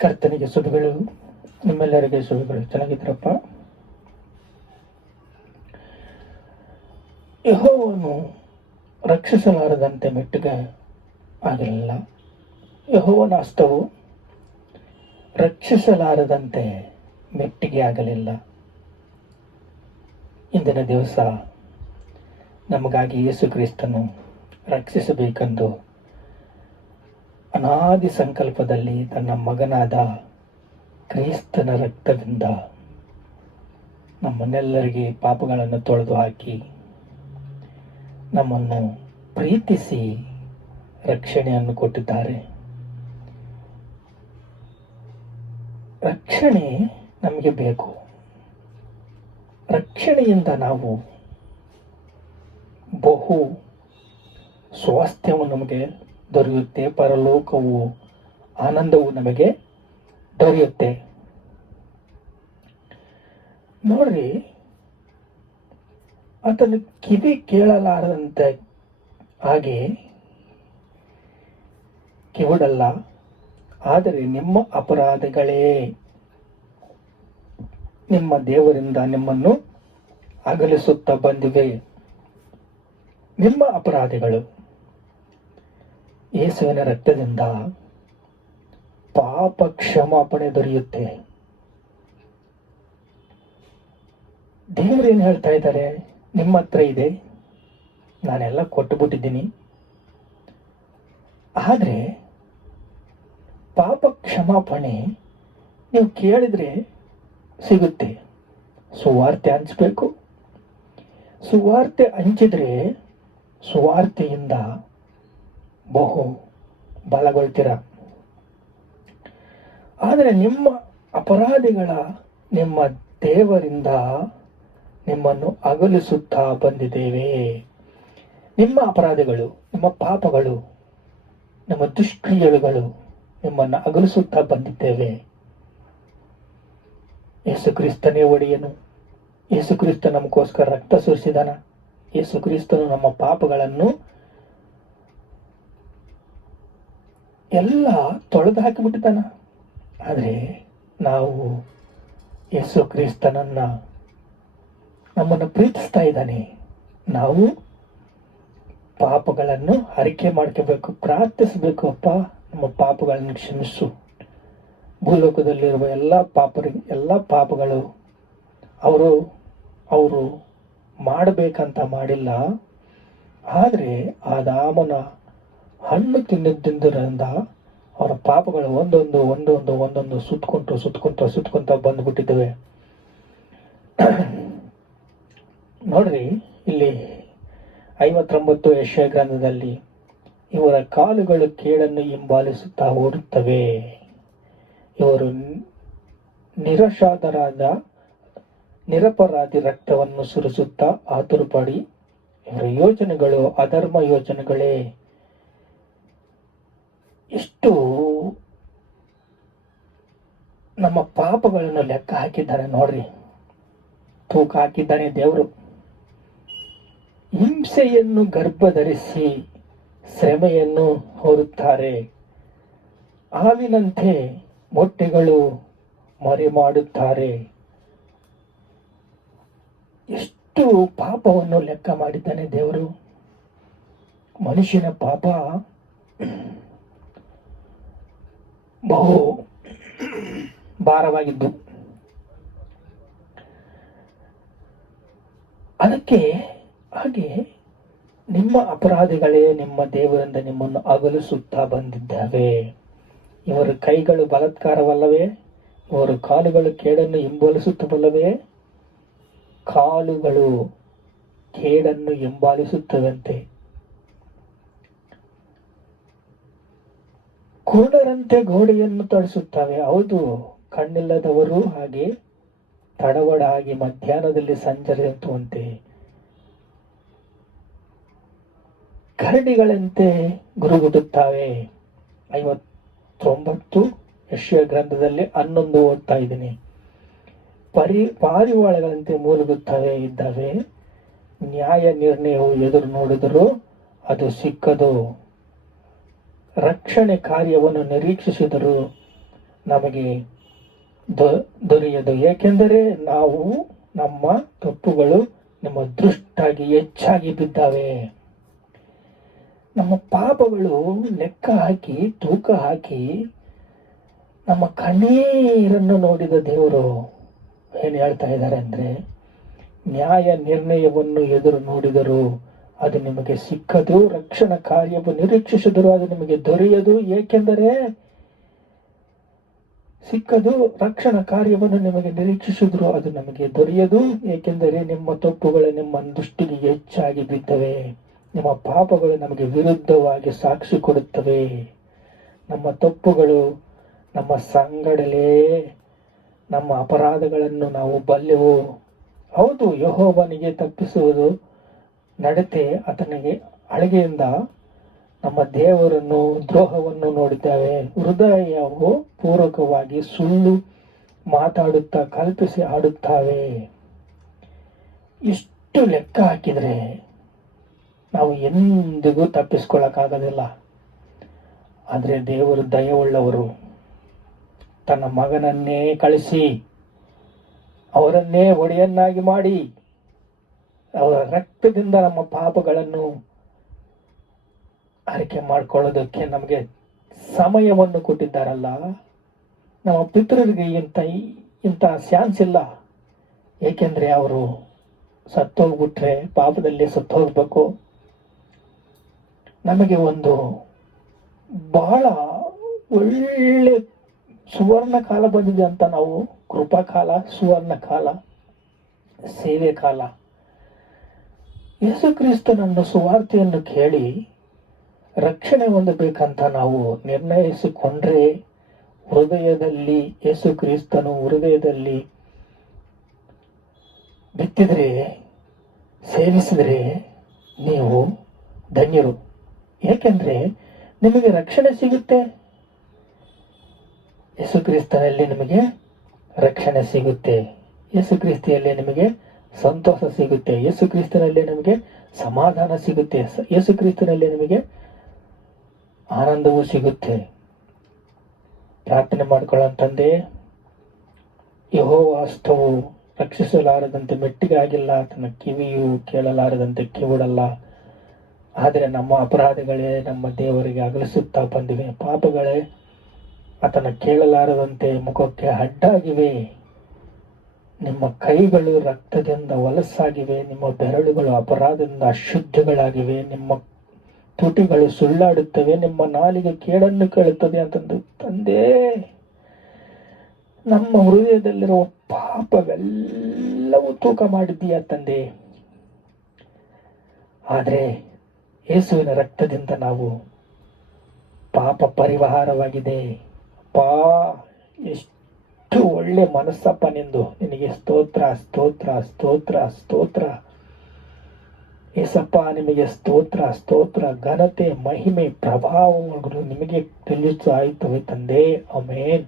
ಕರ್ತನಿಗೆ ಸುದ್ದಿಗಳು, ನಿಮ್ಮೆಲ್ಲರಿಗೆ ಸುದ್ದಿಗಳು. ಚೆನ್ನಾಗಿದ್ದೀರಪ್ಪ? ಯೆಹೋವನು ರಕ್ಷಿಸಲಾರದಂತೆ ಮೆಟ್ಟಗೆ ಆಗಲಿಲ್ಲ. ಯೆಹೋವನ ಹಸ್ತವು ರಕ್ಷಿಸಲಾರದಂತೆ ಮೆಟ್ಟಿಗೆ ಆಗಲಿಲ್ಲ. ಇಂದಿನ ದಿವಸ ನಮಗಾಗಿ ಯೇಸು ಕ್ರಿಸ್ತನು ರಕ್ಷಿಸಬೇಕೆಂದು ಅನಾದಿ ಸಂಕಲ್ಪದಲ್ಲಿ ತನ್ನ ಮಗನಾದ ಕ್ರಿಸ್ತನ ರಕ್ತದಿಂದ ನಮ್ಮನ್ನೆಲ್ಲರಿಗೆ ಪಾಪಗಳನ್ನು ತೊಳೆದು ಹಾಕಿ ನಮ್ಮನ್ನು ಪ್ರೀತಿಸಿ ರಕ್ಷಣೆಯನ್ನು ಕೊಟ್ಟಿದ್ದಾರೆ. ರಕ್ಷಣೆ ನಮಗೆ ಬೇಕು. ರಕ್ಷಣೆಯಿಂದ ನಾವು ಬಹು ಸ್ವಾಸ್ಥ್ಯವು ನಮಗೆ ದೊರೆಯುತ್ತೆ, ಪರಲೋಕವು ಆನಂದವು ನಮಗೆ ದೊರೆಯುತ್ತೆ. ನೋಡ್ರಿ, ಆತನು ಕಿವಿ ಕೇಳಲಾರದಂತೆ ಹಾಗೆ ಕಿವುಡಲ್ಲ, ಆದರೆ ನಿಮ್ಮ ಅಪರಾಧಗಳೇ ನಿಮ್ಮ ದೇವರಿಂದ ನಿಮ್ಮನ್ನು ಅಗಲಿಸುತ್ತಾ ಬಂದಿವೆ. ನಿಮ್ಮ ಅಪರಾಧಗಳು ಯೇಸುವಿನ ರಕ್ತದಿಂದ ಪಾಪ ಕ್ಷಮಾಪಣೆ ದೊರೆಯುತ್ತೆ. ದೇವರೇನು ಹೇಳ್ತಾ ಇದ್ದಾರೆ? ನಿಮ್ಮ ಹತ್ರ ಇದೆ, ನಾನೆಲ್ಲ ಕೊಟ್ಟು ಬಿಟ್ಟಿದ್ದೀನಿ. ಆದರೆ ಪಾಪ ಕ್ಷಮಾಪಣೆ ನೀವು ಕೇಳಿದ್ರೆ ಸಿಗುತ್ತೆ. ಸುವಾರ್ತೆ ಹಂಚಬೇಕು. ಸುವಾರ್ತೆ ಹಂಚಿದ್ರೆ ಸುವಾರ್ತೆಯಿಂದ ಬಹು ಬಲಗೊಳ್ತೀರ. ಆದರೆ ನಿಮ್ಮ ಅಪರಾಧಿಗಳ ನಿಮ್ಮ ದೇವರಿಂದ ನಿಮ್ಮನ್ನು ಅಗಲಿಸುತ್ತಾ ಬಂದಿದ್ದೇವೆ. ನಿಮ್ಮ ಅಪರಾಧಗಳು, ನಿಮ್ಮ ಪಾಪಗಳು, ನಿಮ್ಮ ದುಷ್ಕ್ರಿಯೆಗಳು ನಿಮ್ಮನ್ನು ಅಗಲಿಸುತ್ತಾ ಬಂದಿದ್ದೇವೆ. ಯೇಸು ಕ್ರಿಸ್ತನೇ ಒಡೆಯನು. ಯೇಸು ಕ್ರಿಸ್ತ ನಮಗೋಸ್ಕರ ರಕ್ತ ಸುರಿಸಿದಾನ. ಯೇಸು ಕ್ರಿಸ್ತನು ನಮ್ಮ ಪಾಪಗಳನ್ನು ಎಲ್ಲ ತೊಳೆದು ಹಾಕಿಬಿಟ್ಟಿದ್ದಾನ. ಆದರೆ ನಾವು ಯೇಸು ಕ್ರಿಸ್ತನನ್ನ ನಮ್ಮನ್ನು ಪ್ರೀತಿಸ್ತಾ ಇದ್ದಾನೆ. ನಾವು ಪಾಪಗಳನ್ನು ಅರಿಕೆ ಮಾಡ್ಕೋಬೇಕು, ಪ್ರಾರ್ಥಿಸಬೇಕು. ಅಪ್ಪ, ನಮ್ಮ ಪಾಪಗಳನ್ನು ಕ್ಷಮಿಸು. ಭೂಲೋಕದಲ್ಲಿರುವ ಎಲ್ಲ ಪಾಪಗಳು ಅವರು ಮಾಡಬೇಕಂತ ಮಾಡಿಲ್ಲ. ಆದರೆ ಆದಾಮನ ಹಣ್ಣು ತಿನ್ನದಿಂದ ಅವರ ಪಾಪಗಳು ಒಂದೊಂದು ಸುತ್ಕೊಂತ ಬಂದ್ಬಿಟ್ಟಿದ್ದೇವೆ. ನೋಡ್ರಿ, ಇಲ್ಲಿ 59 ಯೆಶಾಯ ಗ್ರಂಥದಲ್ಲಿ ಇವರ ಕಾಲುಗಳು ಕೇಡನ್ನು ಹಿಂಬಾಲಿಸುತ್ತಾ ಓಡುತ್ತವೆ. ಇವರು ನಿರಪರಾಧಿ ರಕ್ತವನ್ನು ಸುರಿಸುತ್ತಾ ಆತುರಪಡಿ, ಇವರ ಯೋಚನೆಗಳು ಅಧರ್ಮ ಯೋಚನೆಗಳೇ. ಎಷ್ಟು ನಮ್ಮ ಪಾಪಗಳನ್ನು ಲೆಕ್ಕ ಹಾಕಿದ್ದಾರೆ ನೋಡ್ರಿ, ತೂಕ ಹಾಕಿದ್ದಾನೆ ದೇವರು. ಹಿಂಸೆಯನ್ನು ಗರ್ಭಧರಿಸಿ ಶ್ರಮೆಯನ್ನು ಹೊರುತ್ತಾರೆ. ಹಾವಿನಂತೆ ಮೊಟ್ಟೆಗಳು ಮರೆ ಮಾಡುತ್ತಾರೆ. ಎಷ್ಟು ಪಾಪವನ್ನು ಲೆಕ್ಕ ಮಾಡಿದ್ದಾನೆ ದೇವರು. ಮನುಷ್ಯನ ಪಾಪ ಬಹು ಭಾರವಾಗಿದ್ದು, ಅದಕ್ಕೆ ಹಾಗೆ ನಿಮ್ಮ ಅಪರಾಧಗಳೇ ನಿಮ್ಮ ದೇವರಿಂದ ನಿಮ್ಮನ್ನು ಅಗಲಿಸುತ್ತಾ ಬಂದಿದ್ದಾವೆ. ಇವರ ಕೈಗಳು ಬಲಾತ್ಕಾರವಲ್ಲವೇ? ಇವರ ಕಾಲುಗಳು ಕೇಡನ್ನು ಹಿಂಬಾಲಿಸುತ್ತವಲ್ಲವೇ? ಕಾಲುಗಳು ಕೇಡನ್ನು ಹಿಂಬಾಲಿಸುತ್ತವಂತೆ. ಕುರುಡರಂತೆ ಗೋಡೆಯನ್ನು ತಡಿಸುತ್ತವೆ. ಹೌದು, ಕಣ್ಣಿಲ್ಲದವರು ಹಾಗೆ ತಡವಡಾಗಿ ಮಧ್ಯಾಹ್ನದಲ್ಲಿ ಸಂಚರಿಸುವಂತೆ, ಕರಡಿಗಳಂತೆ ಗುರುಗುಡುತ್ತವೆ. 59 ಯೆಶಾಯ ಗ್ರಂಥದಲ್ಲಿ 11 ಓದ್ತಾ ಇದ್ದೀನಿ. ಪಾರಿವಾಳಗಳಂತೆ ಮೂಲಗುತ್ತವೆ ಇದ್ದಾವೆ. ನ್ಯಾಯ ನಿರ್ಣಯವು ಎದುರು ನೋಡಿದರೂ ಅದು ಸಿಕ್ಕದು. ರಕ್ಷಣೆ ಕಾರ್ಯವನ್ನು ನಿರೀಕ್ಷಿಸಿದರು ನಮಗೆ ದೊರೆಯದು. ಏಕೆಂದರೆ ನಾವು ನಮ್ಮ ತಪ್ಪುಗಳು ನಮ್ಮ ದೃಷ್ಟಾಗಿ ಹೆಚ್ಚಾಗಿ ಬಿದ್ದಾವೆ. ನಮ್ಮ ಪಾಪಗಳು ಲೆಕ್ಕ ಹಾಕಿ ತೂಕ ಹಾಕಿ ನಮ್ಮ ಕಣ್ಣೀರನ್ನು ನೋಡಿದ ದೇವರು ಏನು ಹೇಳ್ತಾ ಇದ್ದಾರೆ ಅಂದ್ರೆ, ನ್ಯಾಯ ನಿರ್ಣಯವನ್ನು ಎದುರು ನೋಡಿದರು ಅದು ನಿಮಗೆ ಸಿಕ್ಕದು, ರಕ್ಷಣಾ ಕಾರ್ಯವನ್ನು ನಿರೀಕ್ಷಿಸಿದರು ಅದು ನಿಮಗೆ ದೊರೆಯದು. ಏಕೆಂದರೆ ಸಿಕ್ಕದು, ರಕ್ಷಣಾ ಕಾರ್ಯವನ್ನು ನಿಮಗೆ ನಿರೀಕ್ಷಿಸಿದ್ರು ಅದು ನಮಗೆ ದೊರೆಯದು. ಏಕೆಂದರೆ ನಿಮ್ಮ ತಪ್ಪುಗಳು ನಿಮ್ಮ ದೃಷ್ಟಿಗೆ ಹೆಚ್ಚಾಗಿ ಬಿದ್ದವೆ. ನಿಮ್ಮ ಪಾಪಗಳು ನಮಗೆ ವಿರುದ್ಧವಾಗಿ ಸಾಕ್ಷಿ ಕೊಡುತ್ತವೆ. ನಮ್ಮ ತಪ್ಪುಗಳು ನಮ್ಮ ಸಂಗಡಲೇ ನಮ್ಮ ಅಪರಾಧಗಳನ್ನು ನಾವು ಬಲ್ಲೆವು. ಹೌದು, ಯೆಹೋವನಿಗೆ ತಪ್ಪಿಸುವುದು ನಡತೆ ಆತನಿಗೆ ಅಳಿಗೆಯಿಂದ ನಮ್ಮ ದೇವರನ್ನು ದ್ರೋಹವನ್ನು ನೋಡಿದ್ದೇವೆ. ಹೃದಯವು ಪೂರ್ವಕವಾಗಿ ಸುಳ್ಳು ಮಾತಾಡುತ್ತಾ ಕಲ್ಪಿಸಿ ಆಡುತ್ತಾವೆ. ಇಷ್ಟು ಲೆಕ್ಕ ಹಾಕಿದರೆ ನಾವು ಎಂದಿಗೂ ತಪ್ಪಿಸ್ಕೊಳ್ಳಕ್ಕಾಗೋದಿಲ್ಲ. ಆದರೆ ದೇವರು ದಯವುಳ್ಳವರು, ತನ್ನ ಮಗನನ್ನೇ ಕಳಿಸಿ ಅವರನ್ನೇ ಒಡೆಯನ್ನಾಗಿ ಮಾಡಿ ಅವರ ರಕ್ತದಿಂದ ನಮ್ಮ ಪಾಪಗಳನ್ನು ಆರೈಕೆ ಮಾಡಿಕೊಳ್ಳೋದಕ್ಕೆ ನಮಗೆ ಸಮಯವನ್ನು ಕೊಟ್ಟಿದ್ದಾರಲ್ಲ. ನಮ್ಮ ಪಿತೃರಿಗೆ ಇಂಥ ಚಾನ್ಸ್ ಇಲ್ಲ. ಏಕೆಂದರೆ ಅವರು ಸತ್ತೋಗ್ಬಿಟ್ರೆ ಪಾಪದಲ್ಲಿ ಸತ್ತೋಗ್ಬೇಕು. ನಮಗೆ ಒಂದು ಬಹಳ ಒಳ್ಳೆ ಸುವರ್ಣ ಕಾಲ ಬಂದಿದೆ ಅಂತ ನಾವು, ಕೃಪಾ ಕಾಲ, ಸುವರ್ಣ ಕಾಲ, ಸೇವೆ ಕಾಲ. ಯೇಸು ಕ್ರಿಸ್ತನನ್ನು ಸುವಾರ್ತೆಯನ್ನು ಕೇಳಿ ರಕ್ಷಣೆ ಹೊಂದಬೇಕಂತ ನಾವು ನಿರ್ಣಯಿಸಿಕೊಂಡ್ರೆ, ಹೃದಯದಲ್ಲಿ ಯೇಸು ಕ್ರಿಸ್ತನು ಹೃದಯದಲ್ಲಿ ಬಿತ್ತಿದ್ರೆ, ಸೇವಿಸಿದ್ರೆ ನೀವು ಧನ್ಯರು. ಏಕೆಂದ್ರೆ ನಿಮಗೆ ರಕ್ಷಣೆ ಸಿಗುತ್ತೆ. ಯೇಸು ಕ್ರಿಸ್ತನಲ್ಲಿ ನಿಮಗೆ ರಕ್ಷಣೆ ಸಿಗುತ್ತೆ. ಯೇಸು ಕ್ರಿಸ್ತಿಯಲ್ಲಿ ನಿಮಗೆ ಸಂತೋಷ ಸಿಗುತ್ತೆ. ಯೇಸು ಕ್ರಿಸ್ತನಲ್ಲಿ ನಿಮಗೆ ಸಮಾಧಾನ ಸಿಗುತ್ತೆ. ಯೇಸು ಕ್ರಿಸ್ತನಲ್ಲಿ ನಿಮಗೆ ಆನಂದವೂ ಸಿಗುತ್ತೆ. ಪ್ರಾರ್ಥನೆ ಮಾಡ್ಕೊಳ್ಳೋಣ. ತಂದೆ, ಯೆಹೋವ ಹಸ್ತವು ರಕ್ಷಿಸಲಾರದಂತೆ ಮೆಟ್ಟಿಗಾಗಿಲ್ಲ, ಆತನ ಕಿವಿಯು ಕೇಳಲಾರದಂತೆ ಕಿವುಡಲ್ಲ. ಆದರೆ ನಮ್ಮ ಅಪರಾಧಗಳೇ ನಮ್ಮ ದೇವರಿಗೆ ಅಗಲಿಸುತ್ತಾ ಬಂದಿವೆ. ಪಾಪಗಳೇ ಆತನ ಕೇಳಲಾರದಂತೆ ಮುಖಕ್ಕೆ ಅಡ್ಡಾಗಿವೆ. ನಿಮ್ಮ ಕೈಗಳು ರಕ್ತದಿಂದ ಹೊಲಸಾಗಿವೆ, ನಿಮ್ಮ ಬೆರಳುಗಳು ಅಪರಾಧದಿಂದ ಅಶುದ್ಧಗಳಾಗಿವೆ, ನಿಮ್ಮ ತುಟಿಗಳು ಸುಳ್ಳಾಡುತ್ತವೆ, ನಿಮ್ಮ ನಾಲಿಗೆ ಕೇಡನ್ನು ಕೇಳುತ್ತದೆ ಅಂತಂದು. ತಂದೆ, ನಮ್ಮ ಹೃದಯದಲ್ಲಿರುವ ಪಾಪವೆಲ್ಲವೂ ತೂಕ ಮಾಡಿದ್ದೀಯ ತಂದೆ. ಆದರೆ ಯೇಸುವಿನ ರಕ್ತದಿಂದ ನಾವು ಪಾಪ ಪರಿಹಾರವಾಗಿದೆ. ಎಷ್ಟು ಒಳ್ಳೆ ಮನಸ್ಸಪ್ಪ ನಿಂದು. ನಿನಗೆ ಸ್ತೋತ್ರ ಸ್ತೋತ್ರ ಸ್ತೋತ್ರ ಸ್ತೋತ್ರ ಏಸಪ್ಪ. ನಿಮಗೆ ಸ್ತೋತ್ರ ಸ್ತೋತ್ರ. ಘನತೆ ಮಹಿಮೆ ಪ್ರಭಾವಗಳು ನಿಮಗೆ ತಿಳಿಸಾಯ್ತವೆ ತಂದೆ. ಆಮೆನ್.